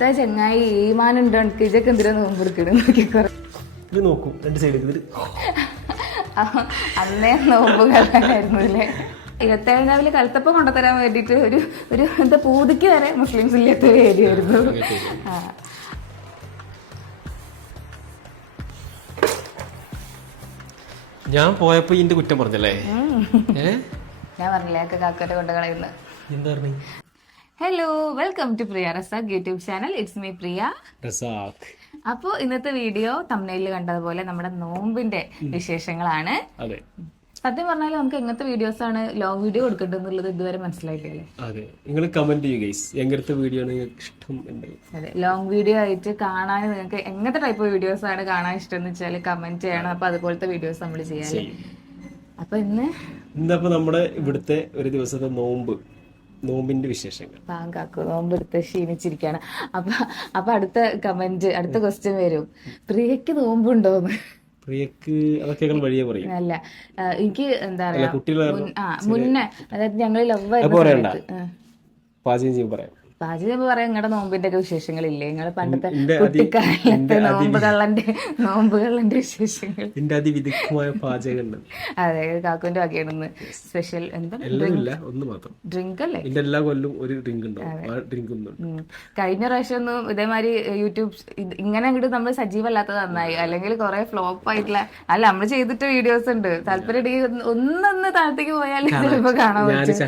ഇവിടുത്തെ ചെങ്ങായി ഈമാനുണ്ട് എനിക്ക്. ഇതൊക്കെ എന്തിനാ നോമ്പ് എടുക്കണം? ഇത് നോക്കൂ രണ്ട് സൈഡ് അന്നേ നോമ്പ് കളയായിരുന്നു അല്ലേ? ഇരുപത്തേഴ് രാവിലെ കലത്തപ്പം കൊണ്ടുതരാൻ വേണ്ടിയിട്ട് ഒരു ഒരു എന്താ പൂതിക്ക് വരെ മുസ്ലിംസ് ഇല്ലാത്ത ഒരു ഏരിയ ആയിരുന്നു ആ ഞാൻ പോയപ്പോ ഇതിന്റെ കുറ്റം പറഞ്ഞല്ലേ? ഞാൻ പറഞ്ഞില്ലേ ഒക്കെ കാക്കോട്ടെ കൊണ്ട് കളയുന്നത് എന്താ പറഞ്ഞു? Hello welcome to Priya Razak YouTube channel it's me Priya Razak അപ്പോൾ ഇന്നത്തെ വീഡിയോ തമിഴിൽ കണ്ടതുപോലെ നമ്മുടെ നോമ്പിന്റെ വിശേഷങ്ങളാണ്. അതെ. സത്യം പറഞ്ഞാൽ നമുക്ക് എങ്ങനത്തെ വീഡിയോസ് ആണ് ലോങ് വീഡിയോ കൊടുക്കേണ്ടതെന്നുള്ളത് ഇതുവരെ മനസ്സിലായിട്ടില്ലേ? അതെ. നിങ്ങൾ കമന്റ് ചെയ്യൂ ഗൈസ് എങ്ങനത്തെ വീഡിയോ ആണ് നിങ്ങൾക്ക് ഇഷ്ടം അതെ. ലോങ് വീഡിയോ ആയിട്ട് കാണാൻ നിങ്ങൾക്ക് എങ്ങനത്തെ ടൈപ്പ് വീഡിയോസ് ആണ് കാണാൻ ഇഷ്ടം എന്ന് വെച്ചാൽ കമന്റ് ചെയ്യണം. അപ്പൊ അതുപോലത്തെ വീഡിയോസ് നമ്മൾ ചെയ്യാം. അപ്പോൾ അപ്പൊ ഇന്ന് ഇന്നപ്പോ നമ്മുടെ ഇവിടുത്തെ ഒരു ദിവസത്തെ നോമ്പ്. നോമ്പിന്റെ വിശേഷങ്ങൾ. പാങ്കാക്കു കാക്കു നോമ്പ് എടുത്ത് ക്ഷീണിച്ചിരിക്കാണ്. അപ്പൊ അപ്പൊ അടുത്ത കമന്റ് അടുത്ത ക്വസ്റ്റ്യൻ വരും. പ്രിയക്ക് നോമ്പുണ്ടോന്ന്. പ്രിയക്ക് അതൊക്കെ ഞങ്ങൾ വഴിയെ പറയും. അല്ല എനിക്ക് എന്താ പറയാ കുട്ടികളെ മുന്നേ അതായത് ഞങ്ങൾ ലവ് പറയണ്ട. പാചകം ചെയ്യും പറയാം. പാചകം പറയാം നിങ്ങളുടെ നോമ്പിന്റെ ഒക്കെ വിശേഷങ്ങളില്ലേ? നിങ്ങളെ പണ്ടത്തെ കുട്ടിക്കാലത്തെ നോമ്പ് കള്ളന്റെ നോമ്പ് കള്ളന്റെ വിശേഷങ്ങൾ എന്റെ അതിവിദഗ്ധമായ പാചകം അതെ കാക്കുവിന്റെ വകയാണെന്ന്. സ്പെഷ്യൽ എന്താ? ഒന്ന് മാത്രം. ഡ്രിങ്ക് അല്ലേ എന്റെ എല്ലാ കൊല്ലും ഒരു ഡ്രിങ്ക് ഡ്രിങ്ക് കഴിഞ്ഞ പ്രാവശ്യം ഒന്നും ഇതേമാതിരി യൂട്യൂബ് ഇങ്ങനെ അങ്ങോട്ട് നമ്മൾ സജീവമല്ലാത്തത് നന്നായി. അല്ലെങ്കിൽ കുറെ ഫ്ലോപ്പ് ആയിട്ടുള്ള അല്ല നമ്മൾ ചെയ്തിട്ട് വീഡിയോസ് ഉണ്ട്. താല്പര്യം ഒന്നൊന്ന് താഴത്തേക്ക് പോയാൽ ചിലപ്പോ കാണാൻ പറ്റും.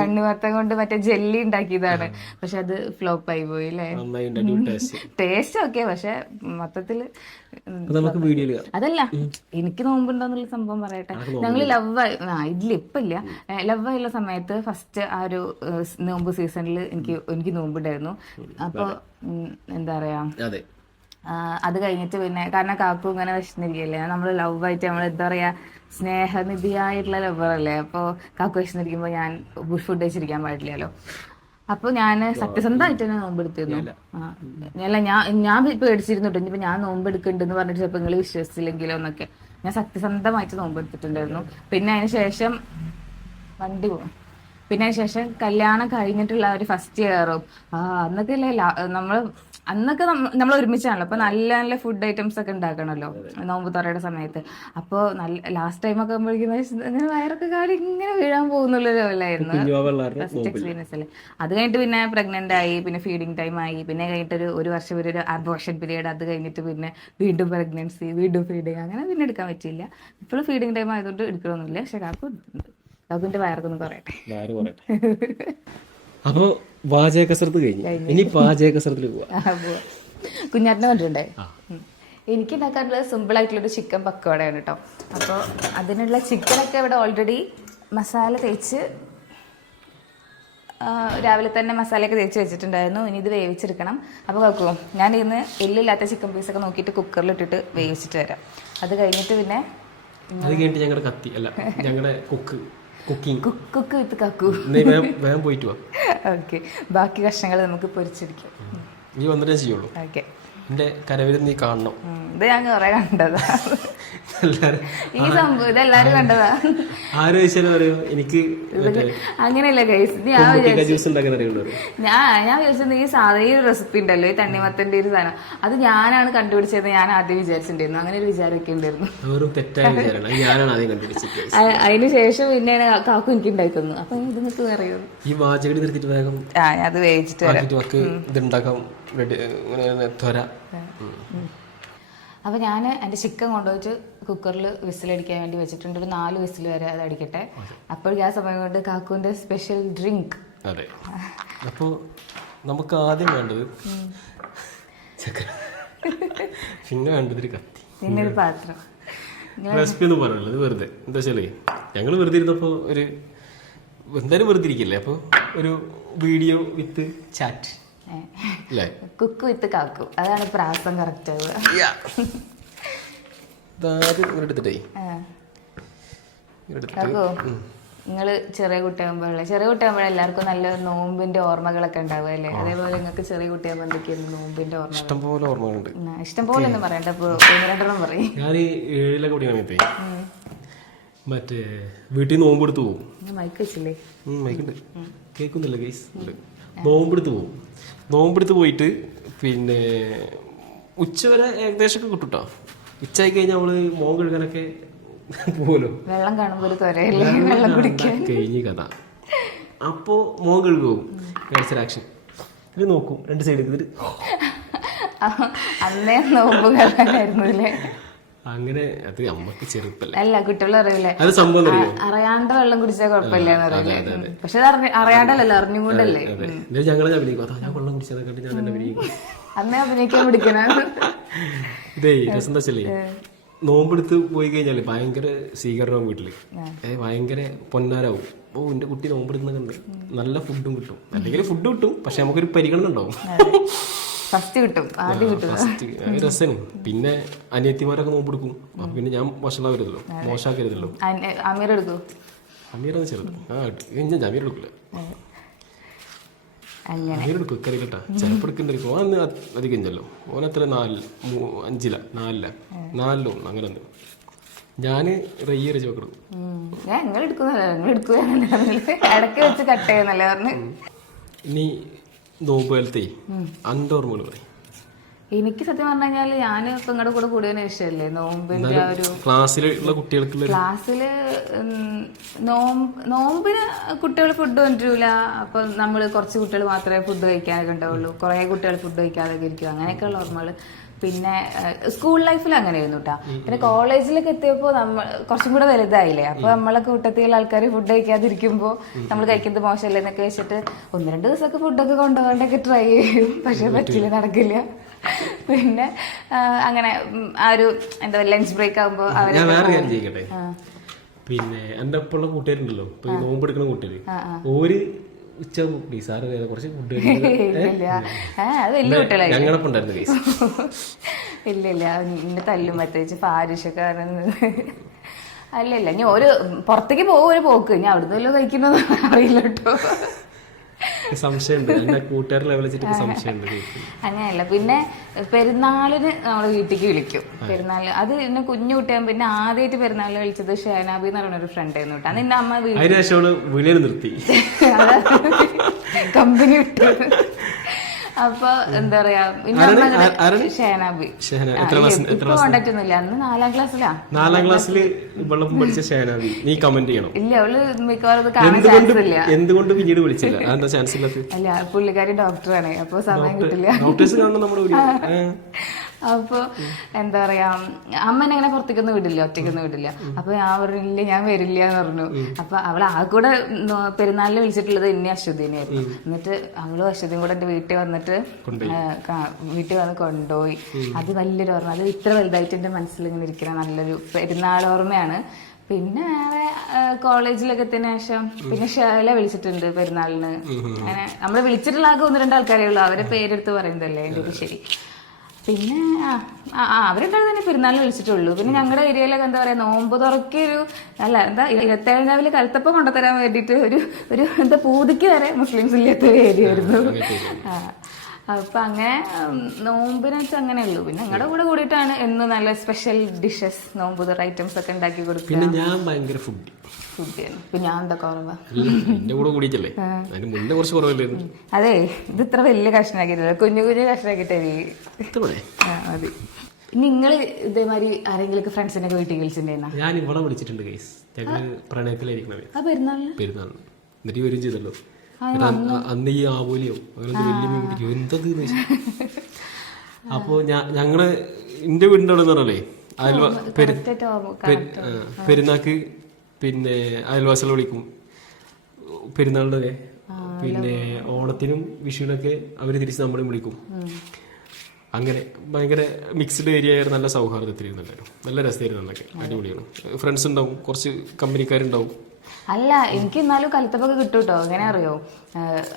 തണ്ണിമത്തം കൊണ്ട് മറ്റേ ജെല്ലി ഉണ്ടാക്കിയതാണ്. പക്ഷെ അത് ഫ്ലോപ്പ് ആയി പോയി അല്ലേ? ടേസ്റ്റ് ഓക്കെ പക്ഷെ മൊത്തത്തിൽ അതല്ല എനിക്ക് നോമ്പുണ്ടോന്നുള്ള സംഭവം പറയട്ടെ. ഞങ്ങൾ ലവ് ആയി ഇല്ല? ഇപ്പൊ ഇല്ല ലവ് ആയുള്ള സമയത്ത് ഫസ്റ്റ് ആ ഒരു നോമ്പ് സീസണിൽ എനിക്ക് എനിക്ക് നോമ്പുണ്ടായിരുന്നു. അപ്പൊ എന്താ പറയാ? അതെ. കഴിഞ്ഞിട്ട് പിന്നെ കാരണം കാക്കും ഇങ്ങനെ വിശന്നിരിക്കല്ലേ നമ്മൾ ലവ് ആയിട്ട് നമ്മൾ എന്താ പറയാ സ്നേഹനിധിയായിട്ടുള്ള ലവറല്ലേ അപ്പോൾ കാക്കു വിശന്നിരിക്കുമ്പോൾ ഞാൻ ഫുഡ് കഴിച്ചിരിക്കാൻ പാടില്ലല്ലോ. അപ്പോൾ ഞാൻ സത്യസന്ധമായിട്ട് തന്നെ നോമ്പെടുത്തിരുന്നു. അല്ല ഞാൻ ഞാൻ പേടിച്ചിരുന്നു ഇനിയിപ്പോ ഞാൻ നോമ്പെടുക്കുന്നുണ്ടെന്ന് പറഞ്ഞിട്ട് ചിലപ്പോൾ നിങ്ങൾ വിശ്വസിച്ചില്ലെങ്കിലോ എന്നൊക്കെ. ഞാൻ സത്യസന്ധമായിട്ട് നോമ്പെടുത്തിട്ടുണ്ടായിരുന്നു. പിന്നെ അതിന് ശേഷം വണ്ടി പോകും പിന്നെ ശേഷം കല്യാണം കഴിഞ്ഞിട്ടുള്ള ഒരു ഫസ്റ്റ് ഇയറും ആ അന്നൊക്കെ അല്ലേ നമ്മൾ അന്നൊക്കെ നമ്മൾ ഒരുമിച്ചാണല്ലോ. അപ്പൊ നല്ല നല്ല ഫുഡ് ഐറ്റംസ് ഒക്കെ ഉണ്ടാക്കണല്ലോ. നോമ്പ് തുറയുടെ സമയത്ത്. അപ്പോൾ നല്ല ലാസ്റ്റ് ടൈം ഒക്കെ ആകുമ്പോഴേക്കും ഇങ്ങനെ വയറൊക്കെ കാലി ഇങ്ങനെ വീഴാൻ പോകുന്നുള്ള ലെവലായിരുന്നു. ഫസ്റ്റ് എക്സ്പീരിയൻസ് അല്ലേ. അത് കഴിഞ്ഞിട്ട് പിന്നെ പ്രഗ്നന്റ് ആയി പിന്നെ ഫീഡിങ് ടൈം ആയി പിന്നെ കഴിഞ്ഞിട്ട് ഒരു ഒരു വർഷം വരെ ഒരു അബോർഷൻ പീരീഡ് അത് കഴിഞ്ഞിട്ട് പിന്നെ വീണ്ടും പ്രഗ്നൻസി വീണ്ടും ഫീഡിങ് അങ്ങനെ പിന്നെ എടുക്കാൻ പറ്റിയില്ല. ഇപ്പോഴും ഫീഡിങ് ടൈം ആയതുകൊണ്ട് എടുക്കണമെന്നില്ല പക്ഷെ കാക്കു വയറൊക്കെ ഒന്ന് കുറയട്ടെ. ആര് പറയട്ടെ അപ്പൊ കസരത്ത് കഴിഞ്ഞു. ഇനി പാചക കസരത്തിൽ പോവാ. കുഞ്ഞാറ്റിനെ കണ്ടിട്ടുണ്ടേ? എനിക്ക് ഉണ്ടാക്കാനുള്ളത് സിമ്പിൾ ആയിട്ടുള്ളൊരു ചിക്കൻ പക്കവടയാണ് കേട്ടോ അപ്പോൾ അതിനുള്ള ചിക്കനൊക്കെ ഇവിടെ ഓൾറെഡി മസാല തേച്ച് രാവിലെ തന്നെ മസാലയൊക്കെ തേച്ച് വെച്ചിട്ടുണ്ടായിരുന്നു. ഇനി ഇത് വേവിച്ചെടുക്കണം. അപ്പോൾ കാക്കു ഞാൻ ഇന്ന് എല്ലില്ലാത്ത ചിക്കൻ പീസൊക്കെ നോക്കിയിട്ട് കുക്കറിൽ ഇട്ടിട്ട് വേവിച്ചിട്ട് വരാം. അത് കഴിഞ്ഞിട്ട് പിന്നെ അത് കഴിഞ്ഞിട്ട് ഞങ്ങളുടെ കത്തി അല്ല ഞങ്ങളുടെ cook cooking. Cook with Kakku വേഗം പോയിട്ട് വാ. ഓക്കെ ബാക്കി കഷ്ണങ്ങൾ നമുക്ക് പൊരിച്ചെടുക്കാം. നീ വന്നിട്ടേ ചെയ്യുള്ളൂ. ഓക്കെ എന്റെ കരവിൽ നീ കാണണം. ഇത് ഞാൻ കുറെ കണ്ടതാ. ഈ സംഭവം ഇതെല്ലാരും കണ്ടതാ. ആര് ചോദിച്ചാലും അറിയോ? എനിക്ക് അങ്ങനെയല്ല ഗൈസ് ഞാൻ ഞാൻ ഞാൻ വിചാരിച്ചത് ഈ സാധാ ഈ റെസിപ്പി ഉണ്ടല്ലോ ഈ തണ്ണിമത്തന്റെ ഒരു സാധനം. അത് ഞാനാണ് കണ്ടുപിടിച്ചത് ഞാൻ ആദ്യം വിചാരിച്ചിട്ടുണ്ടായിരുന്നു. അങ്ങനെ ഒരു വിചാരമൊക്കെ ഉണ്ടായിരുന്നു. അതിന് ശേഷം പിന്നെയാണ് കാക്കു എനിക്ക് ഉണ്ടാക്കി തന്നു അപ്പൊ ഇത് നിങ്ങൾക്ക് അറിയോ ഈ വാചകടി നിർത്തിയിട്ട് വേഗം ആ അത് വേവിച്ചിട്ട് വരാം. ത്വര. അപ്പൊ ഞാൻ എന്റെ ചിക്കൻ കൊണ്ടുപോയിട്ട് കുക്കറിൽ വിസിലടിക്കാൻ വേണ്ടി വെച്ചിട്ടുണ്ട്. ഒരു നാല് വിസിൽ വരെ അത് അടിക്കട്ടെ. അപ്പോൾ ആ സമയം കൊണ്ട് കാക്കുവിന്റെ സ്പെഷ്യൽ ഡ്രിങ്ക് അതെ. അപ്പോ നമുക്ക് ആദ്യം വേണ്ടത് ചക്കര പിന്നെ വേണ്ടത് ഒരു കത്തി. പിന്നെ ഒരു പാത്രം റെസിപ്പി ഒന്നും പറയല്ലോ ഇത് വെറുതെ. എന്താ വെച്ചാലേ ഞങ്ങൾ വെറുതെ ഇരുന്നപ്പോൾ ഒരു എന്തായാലും വെറുതെ ഇരിക്കില്ലേ? അപ്പോൾ ഒരു video with chat cook with Kakku. അതാണ് പ്രാസം കറക്റ്റ് ആവുക. നിങ്ങൾ ചെറിയ കുട്ടിയാകുമ്പോഴല്ലേ? ചെറിയ കുട്ടിയാകുമ്പോഴേ എല്ലാവർക്കും നല്ല നോമ്പിന്റെ ഓർമ്മകളൊക്കെ ഉണ്ടാവുക അല്ലേ? അതേപോലെ നിങ്ങൾക്ക് ചെറിയ കുട്ടിയാകുമ്പോൾ എന്തൊക്കെയാണ് നോമ്പിന്റെ ഓർമ്മകൾ? ഇഷ്ടംപോലെ ഓർമ്മകളുണ്ട്. ഇഷ്ടംപോലെ ഇഷ്ടം പോലെ ഒന്നും പറയണ്ട. ഇപ്പൊ ഒന്ന് രണ്ടെണ്ണം പറയും. ഞാൻ ഈ ഏഴിലൊക്കെ പഠിക്കണ സമയത്തേ മറ്റേ വീട്ടിൽ നോമ്പെടുത്ത് പോകും മൈക്ക് വെച്ചില്ലേ? മൈക്ക് മൈക്കുണ്ട് കേൾക്കുന്നില്ല ഗൈസ് നോമ്പെടുത്ത് പോകും നോമ്പെടുത്ത് പോയിട്ട് പിന്നെ ഉച്ച വരെ ഏകദേശം ഒക്കെ കിട്ടും കേട്ടോ ഉച്ചയായി കഴിഞ്ഞാൽ നമ്മൾ മോൻ കഴുകാനൊക്കെ പോലോ വെള്ളം കാണുമ്പോൾ വെള്ളം കുടിക്കാൻ. കഴിഞ്ഞ കഥ. അപ്പോ മോൻ കഴുകും ആക്ഷൻ ഇത് നോക്കും രണ്ട് സൈഡ് അന്നേ നോമ്പ് കഴുകാനായിരുന്നു അല്ലേ? അങ്ങനെ അത് അമ്മയ്ക്ക് ചെറുപ്പല്ല. അല്ല കുട്ടികൾ അറിയില്ലേ അത് സംഭവം അറിയോ? അറിയാണ്ട് വെള്ളം കുടിച്ചാൽ കുഴപ്പമില്ലെന്ന് അറിയില്ലേ പക്ഷെ അറിയാണ്ടല്ലോ അറിഞ്ഞുകൊണ്ടല്ലേ ഞങ്ങളെ അഭിനയിക്കും അതാ ഞാൻ വെള്ളം കുടിച്ചതൊക്കെ കണ്ട് ഞാൻ തന്നെ അഭിനയിക്കും അന്നേ അഭിനയിക്കാൻ പിടിക്കണ ഇതേ രസം എന്താ നോമ്പെടുത്ത് പോയി കഴിഞ്ഞാൽ ഭയങ്കര സ്വീകരണവും വീട്ടിൽ. ഭയങ്കര പൊന്നാരാവും. ഓ എന്റെ കുട്ടി നോമ്പെടുക്കുന്ന കണ്ട് നല്ല ഫുഡും കിട്ടും. അല്ലെങ്കിൽ ഫുഡ് കിട്ടും പക്ഷെ നമുക്കൊരു പരിഗണന ഉണ്ടാവും. ഫസ്റ്റ് കിട്ടും ആദ്യം കിട്ടും. ഫസ്റ്റ് രസമാണ് പിന്നെ അനിയത്തിമാരൊക്കെ നോമ്പ് എടുക്കും. അപ്പൊ പിന്നെ ഞാൻ വഷളാവരുതല്ലോ മോശമാക്കരുതല്ലോ. അമീർ എടുക്കൂ? അമീറാണ് ചെറുത് ആ ഞാൻ അമീർ എടുക്കില്ല അമീർ എടുക്കും ഇക്കറി കേട്ടാ. ചിലപ്പോൾ എടുക്കണ്ടായിരിക്കും ഓൻ അധികം ചെല്ലോ ഓൻ എത്ര നാല് അഞ്ചില നാലില. നാലിലോ അങ്ങനെ ഒന്ന് ഞാൻ റയ്യ വെക്കണം ഞാൻ നിങ്ങൾ എടുക്കുന്നല്ല നിങ്ങൾ എടുക്കുക ഇടയ്ക്ക് വെച്ച് കട്ട് ചെയ്യുന്നല്ലേ പറഞ്ഞ് ഇനി നോമ്പ് കാലത്തെ അന്റെ പറയും. എനിക്ക് സത്യം പറഞ്ഞു കഴിഞ്ഞാൽ ഞാൻ ഇപ്പൊ നിങ്ങളുടെ കൂടെ കൂടിയതിന് ശേഷമല്ലേ നോമ്പിന്റെ ആ ഒരു ക്ലാസ്സിലുള്ള കുട്ടികൾക്ക് ക്ലാസ്സിൽ നോമ്പിന് കുട്ടികൾ ഫുഡ് കൊണ്ടുവരില്ല അപ്പൊ നമ്മൾ കുറച്ച് കുട്ടികൾ മാത്രമേ ഫുഡ് കഴിക്കാനൊക്കെ ഉണ്ടാവുള്ളൂ. കുറെ കുട്ടികൾ ഫുഡ് കഴിക്കാതെ ഇരിക്കും. അങ്ങനെയൊക്കെയുള്ള ഓർമ്മകൾ പിന്നെ സ്കൂൾ ലൈഫിൽ അങ്ങനെയായിരുന്നു കേട്ടോ പിന്നെ കോളേജിലൊക്കെ എത്തിയപ്പോൾ നമ്മൾ കുറച്ചും കൂടെ വലുതായില്ലേ? അപ്പൊ നമ്മളെ കൂട്ടത്തിലുള്ള ആൾക്കാർ ഫുഡ് കഴിക്കാതിരിക്കുമ്പോൾ നമ്മൾ കഴിക്കുന്നത് മോശമല്ലേ എന്നൊക്കെ വെച്ചിട്ട് ഒന്ന് രണ്ട് ദിവസമൊക്കെ ഫുഡൊക്കെ കൊണ്ടുപോകാണ്ടൊക്കെ ട്രൈ ചെയ്യും. പക്ഷെ പറ്റില്ല നടക്കില്ല. പിന്നെ അങ്ങനെ ആ ഒരു എന്താ ലഞ്ച് ബ്രേക്ക് ആകുമ്പോൾ ചെയ്യിക്കട്ടെ പിന്നെ എന്റെ ഒപ്പമുള്ള കൂട്ടുകാരുണ്ടല്ലോ. ഇപ്പൊ നോമ്പ് എടുക്കുന്ന കൂട്ടുകാര്. ഓര് ഉച്ച പ്ലീസ് സാറ് കുറച്ച് ഫുഡ് ഞങ്ങളൊപ്പം ഉണ്ടായിരുന്നു കേസ് ഇല്ല ഇല്ല. നിന്റെ തല്ലും പ്രത്യേകിച്ച് പാരിഷക്കാരൻ. അല്ല ഇല്ല. ഇനി ഒരു പുറത്തേക്ക് പോകും ഒരു പോക്ക്. ഇനി അവിടുന്ന് വല്ലതും കഴിക്കുന്നത് അറിയില്ല കേട്ടോ. സംശയമുണ്ട്. എന്റെ സംശയമുണ്ട്. അങ്ങനെയല്ല. പിന്നെ പെരുന്നാളിന് നമ്മളെ വീട്ടിലേക്ക് വിളിക്കും. പെരുന്നാൾ അത് എന്നെ കുഞ്ഞു കുട്ടിയാൻ പിന്നെ ആദ്യമായിട്ട് പെരുന്നാൾ വിളിച്ചത് ഷേനാബി എന്ന് പറയുന്ന ഒരു ഫ്രണ്ട് ആയിരുന്നു കേട്ടോ. അന്ന് എന്റെ അമ്മ വീട്ടിൽ നിർത്തി. കമ്പനി വിട്ടു അപ്പൊ എന്താ പറയാ? ഷേനാബി കോണ്ടാക്ട് ഒന്നുമില്ല അന്ന് നാലാം ക്ലാസ്സിലാ. നാലാം ക്ലാസ്സിൽ വെള്ളം പഠിച്ച ഷേനാബി നീ കമന്റ് ചെയ്യണം. ഇല്ല അവൾ മിക്കവാറും കാണാൻ ചാൻസ് ഇല്ല. എന്തുകൊണ്ട് പിന്നീട് വിളിച്ചില്ല. അതെന്താ ചാൻസ് ഇല്ലാത്ത അല്ല പുള്ളിക്കാരി ഡോക്ടറാണ് അപ്പൊ സമയം കിട്ടില്ല. ഡോക്ടേഴ്സ് കാണണം നമ്മുടെ വീഡിയോ അപ്പൊ എന്താ പറയാ അമ്മനെ അങ്ങനെ പുറത്തേക്കൊന്നും വിടില്ല ഒറ്റയ്ക്കൊന്നും വിടില്ല. അപ്പൊ ഞാൻ പറഞ്ഞില്ല ഞാൻ വരില്ല എന്ന് പറഞ്ഞു. അപ്പൊ അവൾ ആ കൂടെ പെരുന്നാളിൽ പെരുന്നാളിന് വിളിച്ചിട്ടുള്ളത് എന്നെ അശ്വതിനെയായിരുന്നു എന്നിട്ട് അവളും അശ്വതിയും കൂടെ എന്റെ വീട്ടിൽ വന്നിട്ട് വീട്ടിൽ വന്ന് കൊണ്ടുപോയി. അത് വലിയൊരു ഓർമ്മ. അത് ഇത്ര വലുതായിട്ട് എന്റെ മനസ്സിൽ ഇങ്ങനെ ഇരിക്കുന്ന നല്ലൊരു പെരുന്നാൾ ഓർമ്മയാണ്. പിന്നെ വേറെ കോളേജിലൊക്കെ എത്തിയതിനു ശേഷം പിന്നെ ഷേല വിളിച്ചിട്ടുണ്ട് പെരുന്നാളിന്. അങ്ങനെ നമ്മൾ വിളിച്ചിട്ടുള്ള ആകെ ഒന്ന് രണ്ട് ആൾക്കാരേ ഉള്ളൂ. അവരെ പേരെടുത്ത് പറയുന്നതല്ലേ? എന്റെ ഒരു ശരി. പിന്നെ ആ ആ, അവരെന്തായാലും തന്നെ പെരുന്നാൾ വിളിച്ചിട്ടുള്ളൂ. പിന്നെ ഞങ്ങളുടെ ഏരിയയിലൊക്കെ എന്താ പറയാ നോമ്പ് തുറക്കൊരു അല്ല എന്താ ഇരുപത്തേഴാം രാവിലെ കലത്തപ്പം കൊണ്ടുതരാൻ വേണ്ടിയിട്ട് ഒരു ഒരു എന്താ പൂതിക്ക് വരെ മുസ്ലിംസ് ഇല്ലാത്ത ഒരു ഏരിയ ആയിരുന്നു. ആ. അപ്പൊ അങ്ങനെ നോമ്പിനായിട്ട് അങ്ങനെ ഉള്ളൂ പിന്നെ ഞങ്ങളുടെ കൂടെ കൂടിയിട്ടാണ് എന്ന് നല്ല സ്പെഷ്യൽ ഡിഷസ് നോമ്പ് ഐറ്റംസ് ഒക്കെ ഉണ്ടാക്കി കൊടുക്കുക. പിന്നെ ഞാൻ ഭയങ്കര ഫുഡ് അതെ ഇത് ഇത്ര വലിയ കഷ്ണാക്കിട്ടില്ല കുഞ്ഞു കുഞ്ഞു കഷ്ണാക്കിട്ടേ മതി. നിങ്ങൾ ഇതേമാതിരി ആരെങ്കിലും ഫ്രണ്ട്സിനൊക്കെ വീട്ടിൽ വിളിച്ചിട്ടുണ്ടായിരുന്ന? ഞാൻ ഇവിടെ വിളിച്ചിട്ടുണ്ട് കേസ് ഞങ്ങൾ പ്രണയത്തിലായിരിക്കണേ ആ പെരുന്നാളിന്? പെരുന്നാളിന്. എന്നിട്ട് ഒരു ചെയ്തല്ലോ. അന്ന് ഈ ആവോലിയോ? അങ്ങനെ വലിയ മീൻ പിടിക്കും എന്തത് എന്ന് ചോദിച്ചു. അപ്പോ ഞാൻ ഞങ്ങൾ എന്റെ വീടിന്റെ അവിടെ എന്ന് പറഞ്ഞാലേ അയൽവ പെരുന്നാക്ക് പിന്നെ അയൽവാസികളെ വിളിക്കും. പെരുന്നാളിന്റെ ഒക്കെ. പിന്നെ ഓണത്തിനും വിഷുവിനൊക്കെ അവർ തിരിച്ച് നമ്മളെ വിളിക്കും. അങ്ങനെ ഭയങ്കര മിക്സ്ഡ് ഏരിയ ആയിരുന്നു നല്ല സൗഹാർദ്ദത്തിലിരുന്നു എല്ലാവരും നല്ല രസമായിരുന്നു അന്നൊക്കെ. അടിപൊളിയാണ്. ഫ്രണ്ട്സ് ഉണ്ടാവും കുറച്ച് കമ്പനിക്കാരുണ്ടാവും. അല്ല എനിക്ക് എന്നാലും കലത്തപ്പൊക്കെ കിട്ടും കേട്ടോ എങ്ങനെ അറിയോ?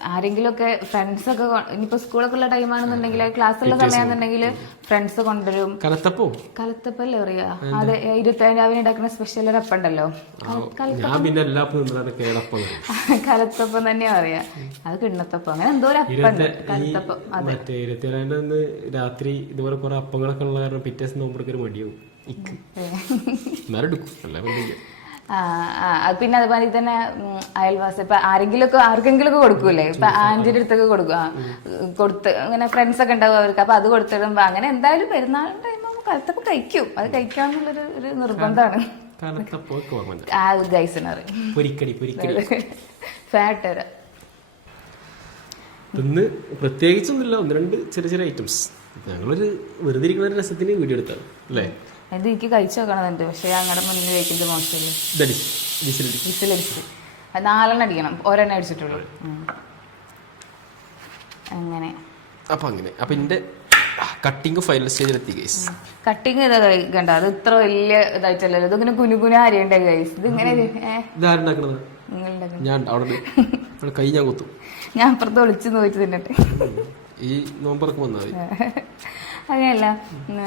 ആരെങ്കിലും ഒക്കെ ഫ്രണ്ട്സ് ഒക്കെ ഇനിയിപ്പോ സ്കൂളൊക്കെ ഉള്ള ടൈമാണെന്നുണ്ടെങ്കിൽ ക്ലാസ്സുള്ള സമയമാണെന്നുണ്ടെങ്കിൽ ഫ്രണ്ട്സ് കൊണ്ടുവരും. കലത്തപ്പോ? കലത്തപ്പല്ലേ പറയാ? അതെ ഇരുപത്തി രാവിലെ ഉണ്ടാക്കുന്ന സ്പെഷ്യൽ ഒരു അപ്പം ഉണ്ടല്ലോ. ഞാൻ പിന്നെ എല്ലാ നിന്നാണ് കേടപ്പം കലത്തപ്പം തന്നെയാ പറയാ. അത് കിണ്ണത്തപ്പം. അങ്ങനെ എന്തോ ഒരു അപ്പം കലത്തപ്പം. അതെ. രാത്രി ഇതുപോലെ കുറെ അപ്പങ്ങളൊക്കെ ഉള്ള കാരണം പിറ്റേ നോമ്പെടുക്കാൻ മടിയാവും. എന്നാലും എടുക്കും. അല്ല പിന്നെ അതുപോലെ തന്നെ അയൽവാസ. ഇപ്പൊ ആരെങ്കിലും ഒക്കെ ആർക്കെങ്കിലും ഒക്കെ കൊടുക്കൂലേ? ഇപ്പൊ ആന്റിന്റെ അടുത്തൊക്കെ കൊടുക്കുക കൊടുത്ത് അങ്ങനെ ഫ്രണ്ട്സ് ഒക്കെ ഉണ്ടാവും അവർക്ക്. അപ്പൊ അത് കൊടുത്തിടുമ്പോ അങ്ങനെ എന്തായാലും പെരുന്നാളിന്റെ ടൈം കലത്തപ്പം കഴിക്കും. അത് കഴിക്കാന്നുള്ളൊരു ഒരു നിർബന്ധമാണ്. ഇന്ന് പ്രത്യേകിച്ചൊന്നുമില്ല. ഒന്ന് രണ്ട് ചെറിയ ചെറിയ ഐറ്റംസ് ഞങ്ങളൊരു വെറുതെ ഇരിക്കുന്ന രസത്തിന് വീഡിയോ എടുത്താണ് അല്ലേ? ഇത് എനിക്ക് കഴിച്ചു നോക്കണമെന്നുണ്ട് പക്ഷെ ഞങ്ങളുടെ മുന്നിൽ കഴിക്കുന്നത് മോശമല്ലേ? വിസിലടിച്ച് അത് നാലെണ്ണം അടിക്കണം. ഒരെണ്ണം അടിച്ചിട്ടുള്ളൂ. അങ്ങനെ. അപ്പൊ അങ്ങനെ. അപ്പൊ എന്റെ കട്ടിങ് ഫൈനൽ സ്റ്റേജിലെത്തി ഗൈസ് കട്ടിങ് ഇതാ കണ്ട? അത് ഇത്ര വലിയ ഇതായിട്ടല്ലല്ലോ ഇതിങ്ങനെ കുനുകുന അരിയണ്ടേ ഗൈസ് ഇത് ഇങ്ങനെ ഇതാ ഇതാരുണ്ടാക്കണത്? നിങ്ങളുണ്ടാക്കുന്ന ഞാൻ അവിടെ. അവിടെ കൈ ഞാൻ കുത്തും. ഞാൻ അപ്പുറത്ത് ഒളിച്ച് നോക്കി തിന്നട്ടെ ഈ നോമ്പറക്ക് വന്നാൽ ഉം,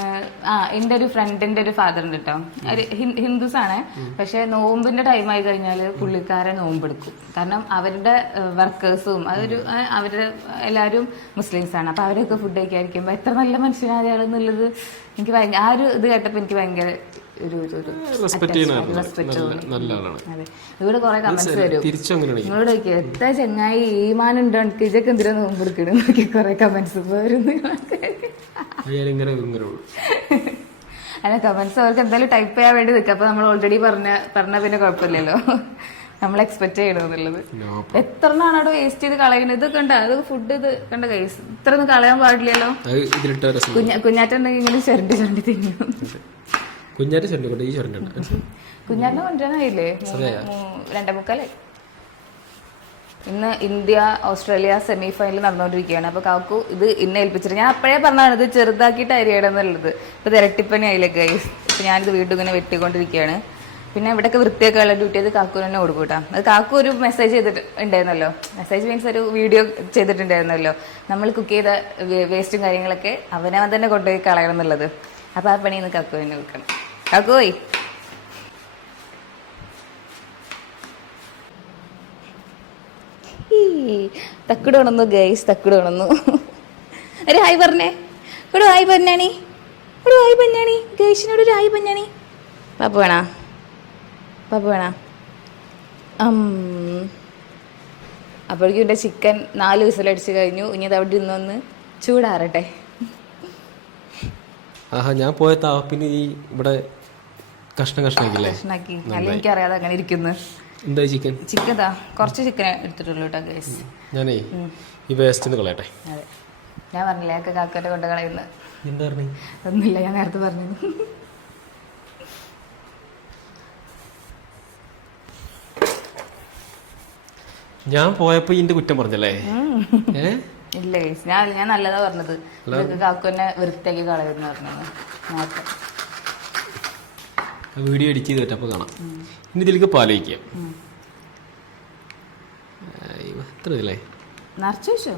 ആ എന്റെ ഒരു ഫ്രണ്ടിന്റെ ഒരു ഫാദർ ഉണ്ട് കേട്ടോ ഒരു ഹിന്ദുസ് ആണ് പക്ഷെ നോമ്പിന്റെ ടൈം ആയി കഴിഞ്ഞാൽ പുള്ളിക്കാരെ നോമ്പെടുക്കും. കാരണം അവരുടെ വർക്കേഴ്സും അതൊരു അവരുടെ എല്ലാവരും മുസ്ലിംസ് ആണ് അപ്പൊ അവരൊക്കെ ഫുഡ് കഴിക്കാതിരിക്കുമ്പോ എത്ര നല്ല മനുഷ്യനാണ് എന്നുള്ളത് എനിക്ക് ഭയങ്കര ആ ഒരു ഇത് കേട്ടപ്പോ എനിക്ക് ഭയങ്കര ഇവിടെ കൊറേ കമന്റ്സ് വരും. നിങ്ങളോട് ചോദിക്കുക എത്ര ചങ്ങായി ഈമാനുണ്ടോ? എനിക്ക് ഇതൊക്കെ എന്തിനാ നോമ്പെടുക്കണം? കൊറേ കമന്റ്സ് വരുന്നു ഇങ്ങനെ അല്ല കമന്റ്സ് അവർക്ക് എന്തായാലും ടൈപ്പ് ചെയ്യാൻ വേണ്ടി നിൽക്കുക അപ്പൊ നമ്മൾ ഓൾറെഡി പറഞ്ഞ പറഞ്ഞ പിന്നെ കുഴപ്പമില്ലല്ലോ. നമ്മൾ എക്സ്പെക്ട് ചെയ്യണമെന്നുള്ളത് എത്ര ആണോ വേസ്റ്റ് ചെയ്ത് കളയുന്നത് ഇത് കണ്ട അത് ഫുഡ് ഇത് കണ്ട കൈസ് ഇത്ര ഒന്നും കളയാൻ പാടില്ലല്ലോ. കുഞ്ഞാറ്റുണ്ടെങ്കിൽ ഇങ്ങനെ ചുരണ്ടി ചുരണ്ടി തിന്നും. കുഞ്ഞാറ്റ് ചെണ്ടു കൊണ്ട് ഈ ചെണ്ടുണ്ട് കുഞ്ഞാറ്റിനെ കൊണ്ടുവരാനായില്ലേ? രണ്ടേ മുക്കാലേ ഇന്ന് ഇന്ത്യ ഓസ്ട്രേലിയ സെമി ഫൈനൽ നടന്നുകൊണ്ടിരിക്കുകയാണ്. അപ്പൊ കാക്കു ഇത് ഇന്നെ ഏൽപ്പിച്ചിട്ട് ഞാൻ അപ്പോഴേ പറഞ്ഞതാണ് ഇത് ചെറുതാക്കിയിട്ട് അരിയണം എന്നുള്ളത്. ഇപ്പൊ തിരട്ടിപ്പണി ആയില്ലേ ഗൈസ് ഇപ്പൊ ഞാനിത് വീണ്ടും ഇങ്ങനെ വെട്ടിക്കൊണ്ടിരിക്കുകയാണ്. പിന്നെ ഇവിടെയൊക്കെ വൃത്തിയൊക്കെ ഉള്ള ഡ്യൂട്ടി അത് കാക്കു തന്നെ കേട്ടോ. അത് കാക്കു ഒരു മെസ്സേജ് ചെയ്തിട്ട് ഉണ്ടായിരുന്നല്ലോ. മെസ്സേജ് മീൻസ് ഒരു വീഡിയോ ചെയ്തിട്ടുണ്ടായിരുന്നല്ലോ. നമ്മൾ കുക്ക് ചെയ്ത വേസ്റ്റും കാര്യങ്ങളൊക്കെ അവനവൻ തന്നെ കൊണ്ടുപോയി കളയണം എന്നുള്ളത്. അപ്പൊ ആ പണി ഇന്ന് കാക്കു തന്നെ വെക്കണം. കാക്കോയ് തക്കുട് ഉണന്നു ഗൈസ് തക്കുട് ഉണന്നു ഒരു ഹായ് പറഞ്ഞേ. ഇവിടെ ഹായ് പറഞ്ഞാണി. ഇവിടെ ഹായ് പറഞ്ഞാണി. ഗൈസിനോട് ഒരു ഹായ് പറഞ്ഞാണി. പാപ്പ വേണ? പാപ്പ വേണ. അപ്പോഴേക്കും എന്റെ ചിക്കൻ നാല് വിസലടിച്ച് കഴിഞ്ഞു. ഇനി അത് അവിടെ ഇരുന്നൊന്ന് ചൂടാറട്ടെ. ആഹാ ഞാൻ പോയ താപ്പിന് ഈ ഇവിടെ കഷ്ണം കഷ്ണാക്കില്ലേ കഷ്ണാക്കി എനിക്കറിയാതെ അങ്ങനെ ഇരിക്കുന്നു. എന്താ ചിക്കൻ ചിക്കൻ താ കുറച്ച് ചിക്കൻ എടുത്തിട്ടുള്ളൂ കേട്ടോ ഗൈസ് ഞാനേ ഈ വേസ്റ്റ് കളയട്ടെ. അതെ. ഞാൻ പറഞ്ഞില്ലേ ഒക്കെ കാക്കന്റെ കൊണ്ട് കളയുന്നത് എന്താ പറഞ്ഞു? ഒന്നുമില്ല ഞാൻ നേരത്തെ പറഞ്ഞത് ഞാൻ പോയപ്പോ ഇതിന്റെ കുറ്റം പറഞ്ഞല്ലേ? ഇല്ല ഗൈസ് ഞാൻ ഞാൻ നല്ലതാ പറഞ്ഞത്. ഇതൊക്കെ കാക്കുന്നെ വൃത്തിയാക്കി കളയുന്ന പറഞ്ഞത്. വീഡിയോ എഡിറ്റ് ചെയ്ത് കേട്ടപ്പോ കാണാം. ഇനി ഇതിലേക്ക് പാലൊഴിക്കാം എത്ര ഇതില്ലേ നിറച്ചു വെച്ചോ.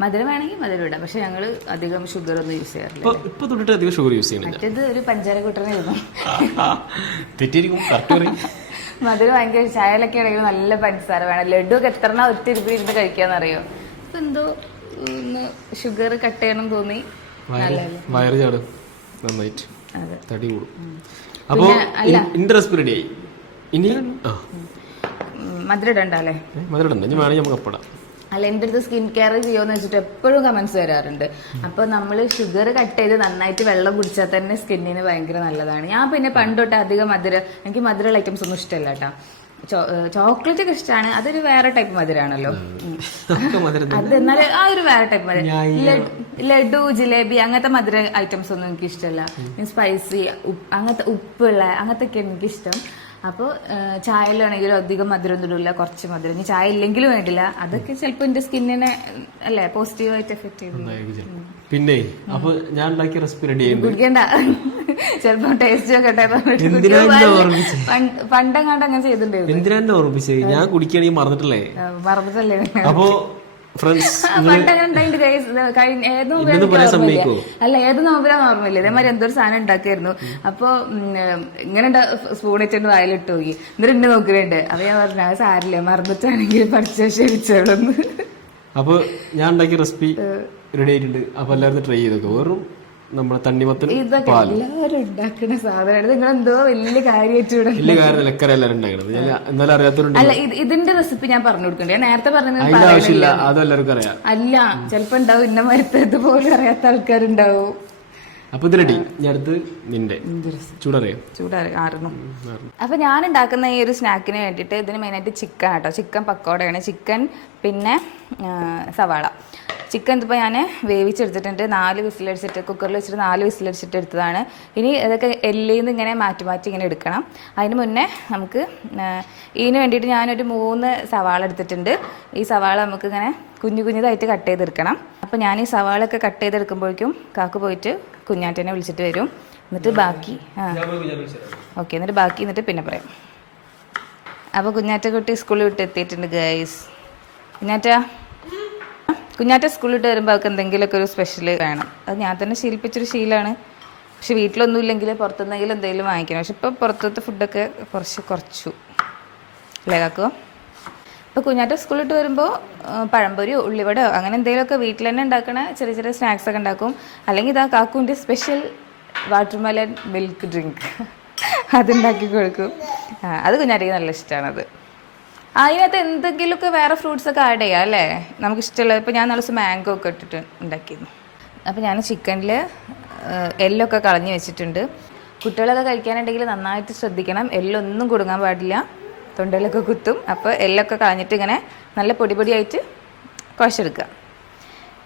മധുരം വേണമെങ്കിൽ മധുരം ഇടാം. പക്ഷെ ഞങ്ങൾ അധികം ഷുഗർ ഒന്നും യൂസ് ചെയ്യാറില്ല ഇപ്പൊ തൊട്ടിട്ട് അധികം ഷുഗർ യൂസ് ചെയ്യുന്നില്ല. മറ്റേത് ഒരു പഞ്ചാര കൂട്ടനായിരുന്നു തെറ്റിയിരിക്കും. കറക്റ്റ് പറയും. മധുരം ഭയങ്കര ചായയിലൊക്കെ ആണെങ്കിൽ നല്ല പഞ്ചസാര വേണം. ലഡു ഒക്കെ എത്ര ഒത്തിരി ഇരുന്ന് കഴിക്കാന്നറിയോ? ഇപ്പൊ എന്തോ ഷുഗർ കട്ട് ചെയ്യണം തോന്നി. വയറ് ചാടും. നന്നായിട്ട്. അതെ. തടി കൂടും. അപ്പോ റെസിപ്പി ആയി. ഇനി? മധുരം ഇടണ്ടല്ലേ മധുരം ഇടണ്ട ഇനി വേണമെങ്കിൽ നമുക്ക് അപ്പടാം അല്ല എന്റെ അടുത്ത് സ്കിൻ കെയർ ചെയ്യുമെന്ന് വെച്ചിട്ട് എപ്പോഴും കമന്റ്സ് വരാറുണ്ട്. അപ്പൊ നമ്മൾ ഷുഗർ കട്ട് ചെയ്ത് നന്നായിട്ട് വെള്ളം കുടിച്ചാൽ തന്നെ സ്കിന്നിന് ഭയങ്കര നല്ലതാണ്. ഞാൻ പിന്നെ പണ്ടോട്ട് അധികം മധുരം എനിക്ക് മധുരമുള്ള ഐറ്റംസ് ഒന്നും ഇഷ്ടമല്ല കേട്ടോ. ചോക്ലേറ്റ് ഒക്കെ ഇഷ്ടമാണ് അതൊരു വേറെ ടൈപ്പ് മധുരമാണല്ലോ അത് എന്നാൽ ആ ഒരു വേറെ ടൈപ്പ് മധുരം. ലഡു- ജിലേബി അങ്ങനത്തെ മധുര ഐറ്റംസ് ഒന്നും എനിക്ക് ഇഷ്ടമല്ല സ്പൈസി അങ്ങനത്തെ ഉപ്പുള്ള അങ്ങനത്തെ ഒക്കെ എനിക്ക് ഇഷ്ടം അപ്പോൾ ചായയിലാണെങ്കിലും അധികം മധുരം തൊടില്ല കുറച്ച് മധുരം. ഇനി ചായ ഇല്ലെങ്കിലും വേണ്ടില്ല. അതൊക്കെ ചിലപ്പോൾ എന്റെ സ്കിന്നിനെ അല്ലേ പോസിറ്റീവായിട്ട് എഫക്ട് ചെയ്തു പിന്നെ അപ്പൊ ഞാൻ ഉണ്ടാക്കിയ റെസിപ്പി റെഡി കുടിക്കണ്ട. ചിലപ്പോ ടേസ്റ്റ് ഓർമ്മിച്ചേ? പണ്ടെങ്ങാണ്ട് അങ്ങനെ ചെയ്തിട്ടുണ്ടായിരുന്നു. എന്തിനാ ഓർമ്മിച്ചത് ഞാൻ കുടിക്കുകയാണെങ്കിൽ മറന്നിട്ടില്ലേ? മറന്നിട്ടല്ലേ? അപ്പോ അല്ല ഏത് നോമ്പിലാ ഓർമ്മയില്ല. ഇതേമാതിരി എന്തോ ഒരു സാധനം ഉണ്ടാക്കിയായിരുന്നു. അപ്പൊ ഇങ്ങനെ സ്പൂൺ വെച്ചിട്ട് വായിലിട്ട് പോയി. എന്നിട്ട് എന്നെ നോക്കുന്നുണ്ട്. അപ്പൊ ഞാൻ പറഞ്ഞു അത് സാരില്ല. മറന്നിട്ടാണെങ്കിൽ പഠിച്ച ക്ഷമിച്ചോളന്ന് അപ്പൊ ഞാൻ ഉണ്ടാക്കിയ റെസിപ്പി റെഡി ആയിട്ടുണ്ട്. അപ്പൊ എല്ലാവരും ട്രൈ ചെയ്തോ വെറും നമ്മളെ തണ്ണിമത്തൻ ഇതൊക്കെ എല്ലാവരും ഉണ്ടാക്കുന്ന സാധനമാണ്. നിങ്ങൾ എന്തോ വലിയ കാര്യമായിട്ട് ഇവിടെ വലിയ കാര്യം ലക്കര എല്ലാവരും ഉണ്ടാക്കണത്. ഞാൻ എന്നാലും അറിയാത്തവരുണ്ട്. അല്ല ഇത് ഇതിന്റെ റെസിപ്പി ഞാൻ പറഞ്ഞു കൊടുക്കണ്ടേ. ഞാൻ നേരത്തെ പറഞ്ഞത് അതിന്റെ ആവശ്യമില്ല അതും എല്ലാവർക്കും അറിയാം. അല്ല ചെലപ്പോ ഉണ്ടാവും ഇന്ന മരത്തത് പോലും അറിയാത്ത ആൾക്കാരുണ്ടാവും. അപ്പൊ ഇത് റെഡി ഞാൻ അടുത്ത് നിന്റെ. ചൂടറിയോ? ചൂടാറി ആറുന്നു അപ്പൊ ഞാൻ ഉണ്ടാക്കുന്ന ഈ ഒരു സ്നാക്കിന് വേണ്ടിയിട്ട് ഇതിന് മെയിനായിട്ട് ചിക്കൻ ആട്ടോ. ചിക്കൻ പക്കോടയാണ്. ചിക്കൻ പിന്നെ സവാള. ചിക്കൻ ഇതിപ്പോൾ ഞാൻ വേവിച്ചെടുത്തിട്ടുണ്ട്. നാല് വിസിലടിച്ചിട്ട് കുക്കറിൽ വെച്ചിട്ട് നാല് വിസിലടിച്ചിട്ട് എടുത്തതാണ്. ഇനി ഇതൊക്കെ എല്ലിൽ നിന്ന് ഇങ്ങനെ മാറ്റി മാറ്റി ഇങ്ങനെ എടുക്കണം. അതിന് മുന്നേ നമുക്ക് ഇതിന് വേണ്ടിയിട്ട് ഞാനൊരു മൂന്ന് സവാള എടുത്തിട്ടുണ്ട്. ഈ സവാള നമുക്ക് ഇങ്ങനെ കുഞ്ഞു കുഞ്ഞതായിട്ട് കട്ട് ചെയ്തെടുക്കണം. അപ്പോൾ ഞാൻ ഈ സവാളൊക്കെ കട്ട് ചെയ്തെടുക്കുമ്പോഴേക്കും കാക്ക് പോയിട്ട് കുഞ്ഞാറ്റനെ വിളിച്ചിട്ട് വരും. എന്നിട്ട് ബാക്കി ആ. ഓക്കെ എന്നിട്ട് ബാക്കി എന്നിട്ട് പിന്നെ പറയാം. അപ്പോൾ കുഞ്ഞാറ്റ കുട്ടി സ്കൂളിൽ വിട്ട് എത്തിയിട്ടുണ്ട് ഗൈസ്. കുഞ്ഞാറ്റ? കുഞ്ഞാറ്റ സ്കൂളിട്ട് വരുമ്പോൾ അവർക്ക് എന്തെങ്കിലുമൊക്കെ ഒരു സ്പെഷ്യൽ വേണം. അത് ഞാൻ തന്നെ ശീലിപ്പിച്ചൊരു ശീലമാണ് പക്ഷെ വീട്ടിലൊന്നും ഇല്ലെങ്കിൽ പുറത്തുനിന്നെങ്കിലും എന്തെങ്കിലും വാങ്ങിക്കണം. പക്ഷെ ഇപ്പോൾ പുറത്തത്തെ ഫുഡൊക്കെ കുറച്ച് കുറച്ചു. അല്ലേ കാക്കോ? ഇപ്പോൾ കുഞ്ഞാറ്റ സ്കൂളിട്ട് വരുമ്പോൾ പഴംപൊരിയോ ഉള്ളിവടയോ അങ്ങനെ എന്തെങ്കിലുമൊക്കെ വീട്ടിൽ തന്നെ ഉണ്ടാക്കണ ചെറിയ ചെറിയ സ്നാക്സ് ഒക്കെ ഉണ്ടാക്കും. അല്ലെങ്കിൽ ഇതാ കാക്കുവിന്റെ സ്പെഷ്യൽ വാട്ടർമെലൻ മിൽക്ക് ഡ്രിങ്ക് അതുണ്ടാക്കി കൊടുക്കും. അത് കുഞ്ഞാറ്റയ്ക്ക് നല്ല ഇഷ്ടമാണത്. അതിനകത്ത് എന്തെങ്കിലുമൊക്കെ വേറെ ഫ്രൂട്ട്സ് ഒക്കെ ആഡ് ചെയ്യാം അല്ലേ? നമുക്ക് ഇഷ്ടമുള്ള ഇപ്പോൾ ഞാൻ നല്ല മാംഗോ ഒക്കെ ഇട്ടിട്ട് ഉണ്ടാക്കിയിരുന്നു. അപ്പോൾ ഞാൻ ചിക്കനിൽ എല്ലൊക്കെ കളഞ്ഞ് വെച്ചിട്ടുണ്ട്. കുട്ടികളൊക്കെ കഴിക്കാനുണ്ടെങ്കിൽ നന്നായിട്ട് ശ്രദ്ധിക്കണം. എല്ലൊന്നും കൊടുക്കാൻ പാടില്ല. തൊണ്ടയിലൊക്കെ കുത്തും. അപ്പോൾ എല്ലൊക്കെ കളഞ്ഞിട്ട് ഇങ്ങനെ നല്ല പൊടിപൊടിയായിട്ട് കുഴച്ചെടുക്കുക.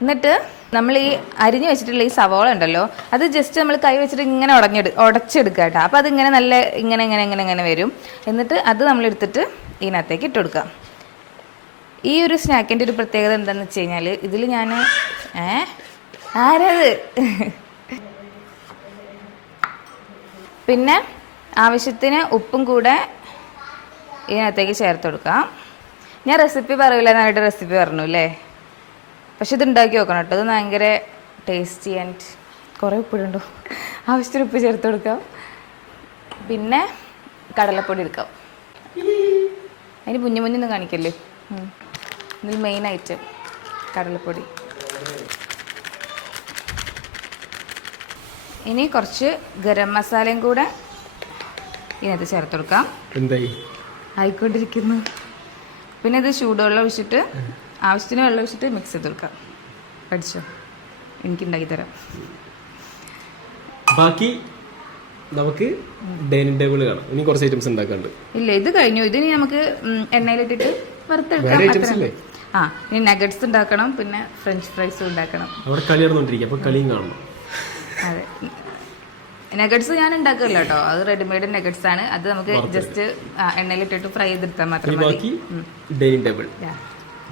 എന്നിട്ട് നമ്മൾ ഈ അരിഞ്ഞു വെച്ചിട്ടുള്ള ഈ സവോള ഉണ്ടല്ലോ അത് ജസ്റ്റ് നമ്മൾ കൈ വെച്ചിട്ട് ഇങ്ങനെ ഉടഞ്ഞെടു ഉടച്ചെടുക്കുക കേട്ടോ. അപ്പോൾ അതിങ്ങനെ നല്ല ഇങ്ങനെ ഇങ്ങനെ ഇങ്ങനെ ഇങ്ങനെ വരും. എന്നിട്ട് അത് നമ്മൾ എടുത്തിട്ട് ഇതിനകത്തേക്ക് ഇട്ട് ഈ ഒരു സ്നാക്കിന്റെ ഒരു പ്രത്യേകത എന്താണെന്ന് വെച്ച് കഴിഞ്ഞാൽ ഇതിൽ ഞാൻ ഏ? ആരത്? പിന്നെ ആവശ്യത്തിന് ഉപ്പും കൂടെ ഇതിനകത്തേക്ക് ചേർത്ത് കൊടുക്കാം ഞാൻ റെസിപ്പി പറയില്ല എന്നായിട്ട് റെസിപ്പി പറഞ്ഞു അല്ലേ? പക്ഷെ ഇത് ഉണ്ടാക്കി നോക്കണം കേട്ടോ. ഇത് ഭയങ്കര ടേസ്റ്റി ആൻഡ് കുറേ ഉപ്പിടുണ്ടോ? ആവശ്യത്തിന് ഉപ്പ് ചേർത്ത് കൊടുക്കാം. പിന്നെ കടലപ്പൊടി എടുക്കാം. അതിന് കുഞ്ഞു മുന്നൊന്നും കാണിക്കല്ലേ? ഇതിൽ മെയിൻ മെയിനായിട്ട് കടലപ്പൊടി. ഇനി കുറച്ച് ഗരം മസാലയും കൂടെ ഇതിനകത്ത് ചേർത്ത് കൊടുക്കാം. എന്തായി? ആയിക്കൊണ്ടിരിക്കുന്നു. പിന്നെ ഇത് ചൂടുവെള്ളം ഒഴിച്ചിട്ട് ആവശ്യത്തിന് വെള്ളം ഒഴിച്ചിട്ട് മിക്സ് ചെയ്ത് കൊടുക്കാം. പഠിച്ചോ? എനിക്ക് ഉണ്ടാക്കി തരാം. ബാക്കി നമുക്ക് ഡൈനിങ് ടേബിൾ കാണാം. ഇനി കുറച്ച് ഐറ്റംസ് ഉണ്ടാക്കാണ്ട് ഇല്ല ഇത് കഴിഞ്ഞു. ഇതിന് നമുക്ക് എണ്ണയിലിട്ടിട്ട് വറുത്തെടുക്കാം. വേറെ ഐറ്റംസ് ഇല്ലേ ആ ഇനി നഗറ്റ്സ് ഉണ്ടാക്കണം പിന്നെ ഫ്രഞ്ച് ഫ്രൈസും ഉണ്ടാക്കണം. അവിടെ കളി നടന്നുകൊണ്ടിരിക്കുക. അപ്പൊ കളിയും കാണണം. അതെ. നഗറ്റ്സ് ഞാൻ ഉണ്ടാക്കില്ല കേട്ടോ. അത് റെഡിമെയ്ഡ് നഗറ്റ്സ് ആണ്. അത് നമുക്ക് ജസ്റ്റ് എണ്ണയിലിട്ടിട്ട് ഫ്രൈ ചെയ്തെടുത്താൽ മാത്രം മതി. Dining table. Yeah.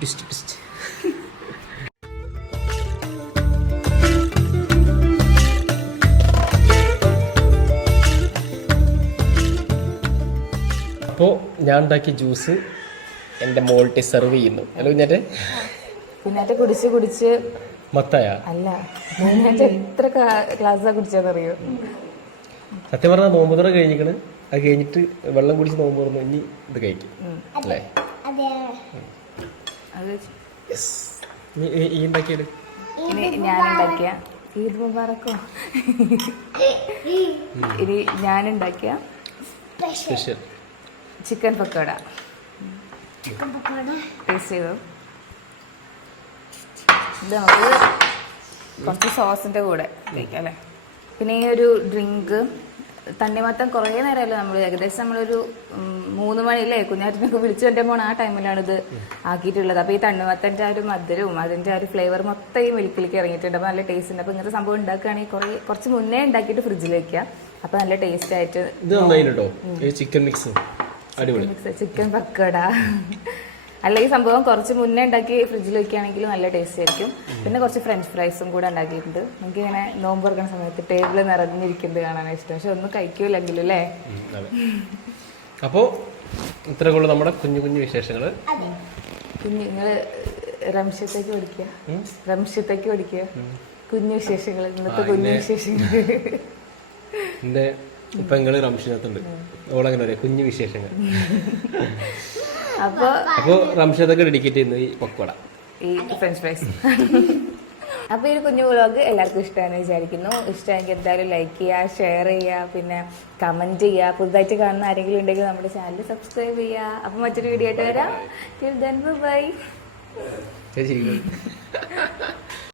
ടിസ്റ്റ് അപ്പോൾ ഞാൻ ഉണ്ടാക്കിയ ജ്യൂസ് എന്റെ മോൾട്ടി സെർവ് ചെയ്യുന്നു. ഹലോ കുഞ്ഞാറ്റെ. കുഞ്ഞാറ്റെ കുടിച്ച് കുടിച്ച് മത്തായ. അല്ല ഞാൻ എത്ര ക്ലാസ്സാ കുടിച്ചതെന്നറിയോ? സത്യം പറഞ്ഞാൽ നോമ്പ് തുറ കഴിഞ്ഞിക്കണ്. അത് കഴിഞ്ഞിട്ട് വെള്ളം കുടിച്ച് നോമ്പ് തുറന്നു. ഇനി ഇത് കഴിക്കും. അല്ലേ? ഈ ഉണ്ടാക്കിയത് ഞാൻ ഉണ്ടാക്കിയ ഈദ് മുബാറക്കോ? ഇനി ഞാൻ ഉണ്ടാക്കിയ സ്പെഷ്യൽ ചിക്കൻ പക്കോട. ടേസ്റ്റ് ചെയ്തു? ഇത് നമുക്ക് കുറച്ച് സോസിന്റെ കൂടെ കഴിക്കാം അല്ലേ? പിന്നെ ഈ ഒരു ഡ്രിങ്ക് തണ്ണിമത്തം കുറേ നേരമല്ലോ നമ്മൾ ഏകദേശം നമ്മളൊരു മൂന്ന് മണിയില്ലേ? കുഞ്ഞാറ്റിനൊക്കെ വിളിച്ചു എന്റെ പോണ ആ ടൈമിലാണ് ഇത് ആക്കിയിട്ടുള്ളത്. അപ്പോൾ ഈ തണ്ണിമത്തന്റെ ആ ഒരു മധുരവും അതിന്റെ ആ ഒരു ഫ്ലേവർ മൊത്തം ഈ മിൽക്കിലേക്ക് ഇറങ്ങിയിട്ടുണ്ട്. അപ്പോൾ നല്ല ടേസ്റ്റ് ഉണ്ട്. അപ്പോൾ ഇങ്ങനത്തെ സംഭവം ഉണ്ടാക്കുകയാണെങ്കിൽ കുറേ കുറച്ച് മുന്നേ ഉണ്ടാക്കിയിട്ട് ഫ്രിഡ്ജിൽ വെക്കുക അപ്പോൾ നല്ല ടേസ്റ്റ് ആയിട്ട് ഇത് നന്നായി കേട്ടോ ഈ ചിക്കൻ മിക്സ് ചിക്കൻ പക്കോട. അല്ലെങ്കിൽ ഈ സംഭവം കുറച്ച് മുന്നേ ഉണ്ടാക്കി ഫ്രിഡ്ജിൽ വെക്കുകയാണെങ്കിൽ നല്ല ടേസ്റ്റ് ആയിരിക്കും. പിന്നെ കുറച്ച് ഫ്രഞ്ച് ഫ്രൈസും കൂടെ ഉണ്ടാക്കിയിട്ടുണ്ട്. നമുക്ക് ഇങ്ങനെ നോമ്പ് തുറക്കുന്ന സമയത്ത് ടേബിൾ നിറഞ്ഞിരിക്കുന്നത് കാണാൻ ഇഷ്ടം. പക്ഷെ ഒന്നും കഴിക്കൂലെങ്കിലും അല്ലേ? അപ്പോ ഇത്രേ ഉള്ളൂ നമ്മുടെ കുഞ്ഞു കുഞ്ഞു വിശേഷങ്ങൾ കുഞ്ഞ് നിങ്ങൾ റംഷത്തേക്ക് പഠിക്കുക. റംഷത്തേക്ക് പഠിക്കുക. കുഞ്ഞു വിശേഷങ്ങൾ ഇന്നത്തെ കുഞ്ഞു വിശേഷങ്ങൾ എന്റെ പെങ്ങൾ റംഷിനകത്തുണ്ട് ഓളങ്ങനെ പറയാം കുഞ്ഞു വിശേഷങ്ങൾ. അപ്പോൾ അപ്പോൾ റംഷിനത്തൊക്കെ ഡെഡിക്കേറ്റ് ചെയ്യുന്നത് ഈ ഫ്രഞ്ച് ഫ്രൈസ് അപ്പോൾ ഈ ഒരു കുഞ്ഞു വ്ളോഗ് എല്ലാവർക്കും ഇഷ്ടമാണെന്ന് വിചാരിക്കുന്നു. ഇഷ്ടമെങ്കിൽ എന്തായാലും ലൈക്ക് ചെയ്യുക ഷെയർ ചെയ്യുക പിന്നെ കമന്റ് ചെയ്യുക. പുതുതായിട്ട് കാണുന്ന ആരെങ്കിലും ഉണ്ടെങ്കിൽ നമ്മുടെ ചാനൽ സബ്സ്ക്രൈബ് ചെയ്യുക. അപ്പോൾ മറ്റൊരു വീഡിയോ ആയിട്ട് വരാം. ബൈ